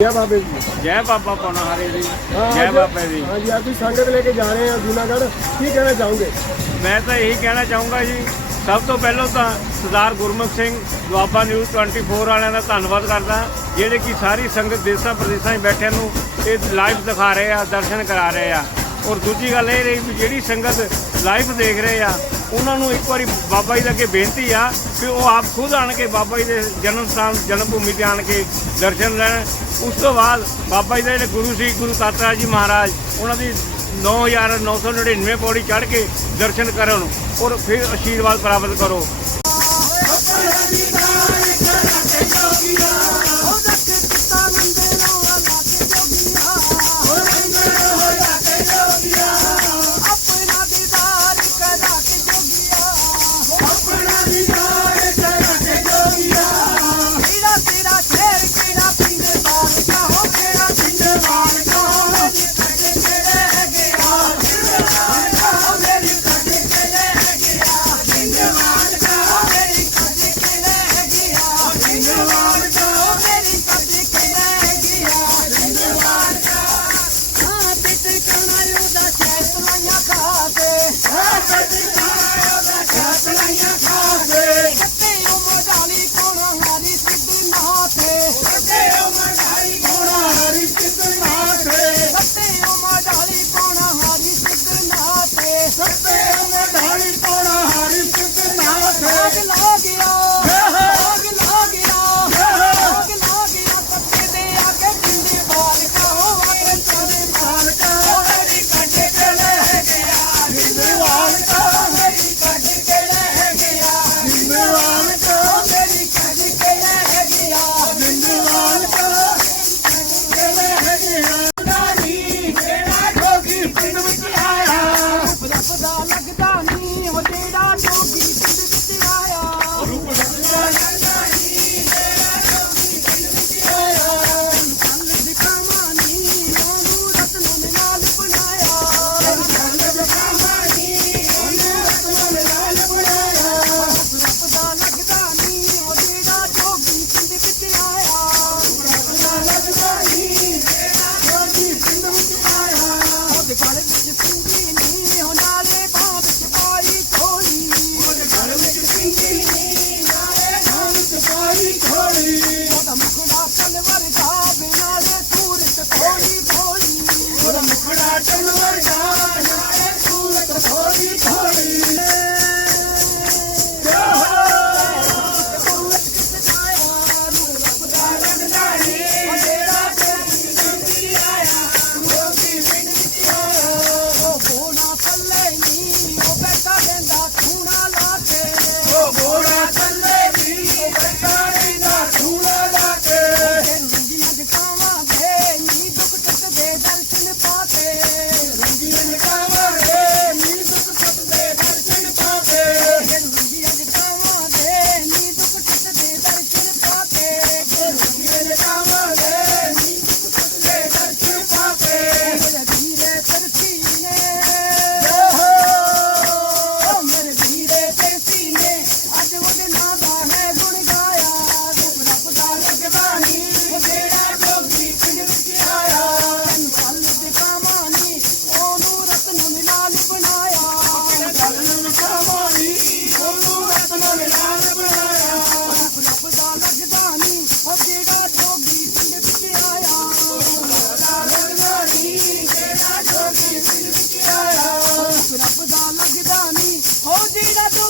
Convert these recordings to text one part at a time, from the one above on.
ਜੈ ਬਾਬੇ ਜੀ ਜੈ ਬਾਬਾ ਪੌਣਾ ਹਰੇ ਜੀ ਹਾਂ, ਜੈ ਅੱਜ- ਬਾਬਾ ਜੀ ਅੱਜ ਤੁਸੀਂ ਸੰਗਤ ਲੈ ਕੇ ਜਾ ਰਹੇ ਆ ਜੂਨਾਗੜ੍ਹ। ਕੀ ਕਹਿਣਾ ਚਾਹੋਗੇ? ਮੈਂ ਤਾਂ ਇਹੀ ਕਹਿਣਾ ਚਾਹੂੰਗਾ ਜੀ ਸਭ ਤੋਂ ਪਹਿਲਾਂ ਤਾਂ ਸਰਦਾਰ ਗੁਰਮੁਖ ਸਿੰਘ ਦੁਆਬਾ ਨਿਊਜ਼ 24 ਵਾਲਿਆਂ ਦਾ ਧੰਨਵਾਦ ਕਰਦਾ ਜਿਹੜੇ ਕਿ ਸਾਰੀ ਸੰਗਤ ਦੇਸਾਂ ਪ੍ਰਦੇਸਾਂ 'ਚ ਬੈਠਿਆਂ ਨੂੰ ਇਹ ਲਾਈਵ ਦਿਖਾ ਰਹੇ ਆ ਦਰਸ਼ਨ ਕਰਾ ਰਹੇ ਆ। ਔਰ ਦੂਜੀ ਗੱਲ ਇਹ ਰਹੀ ਵੀ ਜਿਹੜੀ ਸੰਗਤ ਲਾਈਵ ਦੇਖ ਰਹੇ ਆ ਉਹਨਾਂ ਨੂੰ ਇੱਕ ਵਾਰੀ ਬਾਬਾ ਜੀ ਦੇ ਅੱਗੇ ਬੇਨਤੀ ਆ ਕਿ ਉਹ ਆਪ ਖੁਦ ਆਣ ਕੇ ਬਾਬਾ ਜੀ ਦੇ ਜਨਮ ਸਥਾਨ ਜਨਮ ਭੂਮੀ ਤੇ ਆਣ ਕੇ ਦਰਸ਼ਨ ਲੈਣ। ਉਸ ਤੋਂ ਬਾਅਦ ਬਾਬਾ ਜੀ ਦੇ ਜਿਹੜੇ ਗੁਰੂ ਸੀ, ਗੁਰੂ ਕਾਤਰਾ ਜੀ ਮਹਾਰਾਜ, ਉਹਨਾਂ ਦੀ 9999 ਪੌੜੀ ਚੜ ਕੇ ਦਰਸ਼ਨ ਕਰਨ ਔਰ ਫਿਰ ਆਸ਼ੀਰਵਾਦ ਪ੍ਰਾਪਤ ਕਰੋ।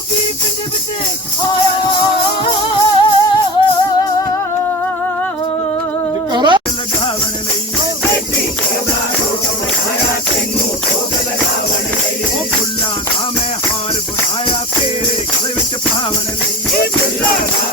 ਕੀ ਪਿੰਡ ਬਿਤੇ ਆਇਆ ਲਗਾਵਣ ਲਈ ਬੇਟੀ ਕਰਦਾ ਰੋਟ ਬਣਾਇਆ ਤੈਨੂੰ ਤੋਗ ਲਗਾਵਣ ਲਈ ਉਹ ਫੁੱਲਾ ਨਾ ਮੈਂ ਹਾਰ ਬਣਾਇਆ ਤੇਰੇ ਘਰ ਵਿੱਚ ਪਾਵਣ ਲਈ ਫੁੱਲਾ ਨਾ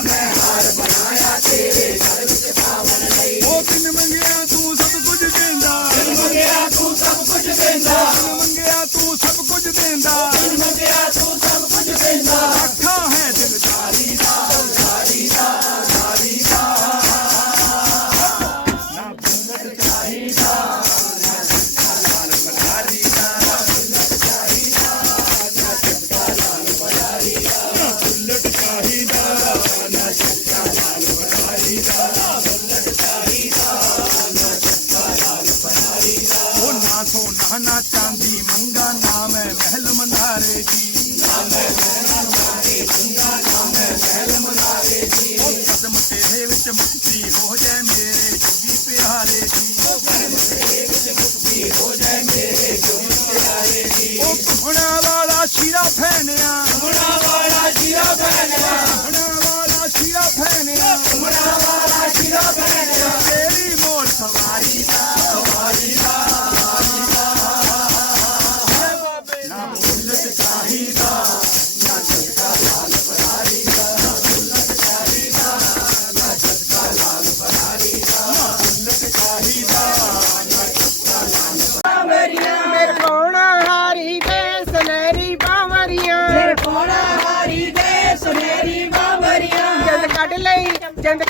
西湖好。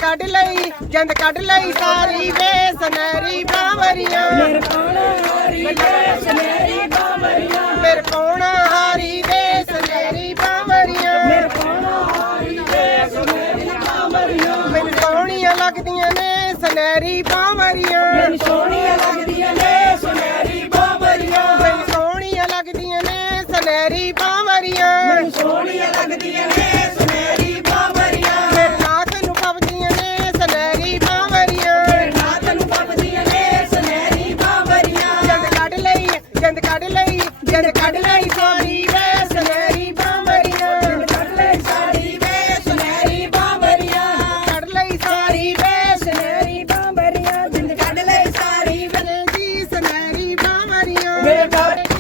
கடலை எந்த கடலை சாரி வேசனரி பாவரியா Go!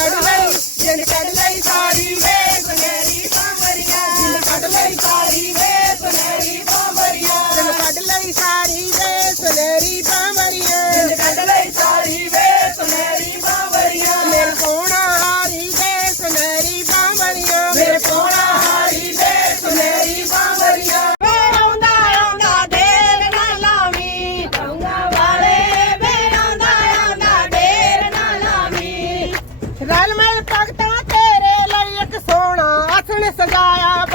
Carlos listen, guys.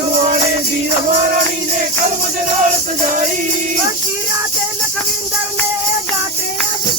ਵਾਲੇ ਦੀ ਮਹਾਰਾਣੀ ਨੇ ਕਲਮ ਦੇ ਨਾਲ ਸਜਾਈ। ਬਖੀਰਾ ਤੇ ਲਖਵਿੰਦਰ ਨੇ ਗਾਤੇ ਅੱਜ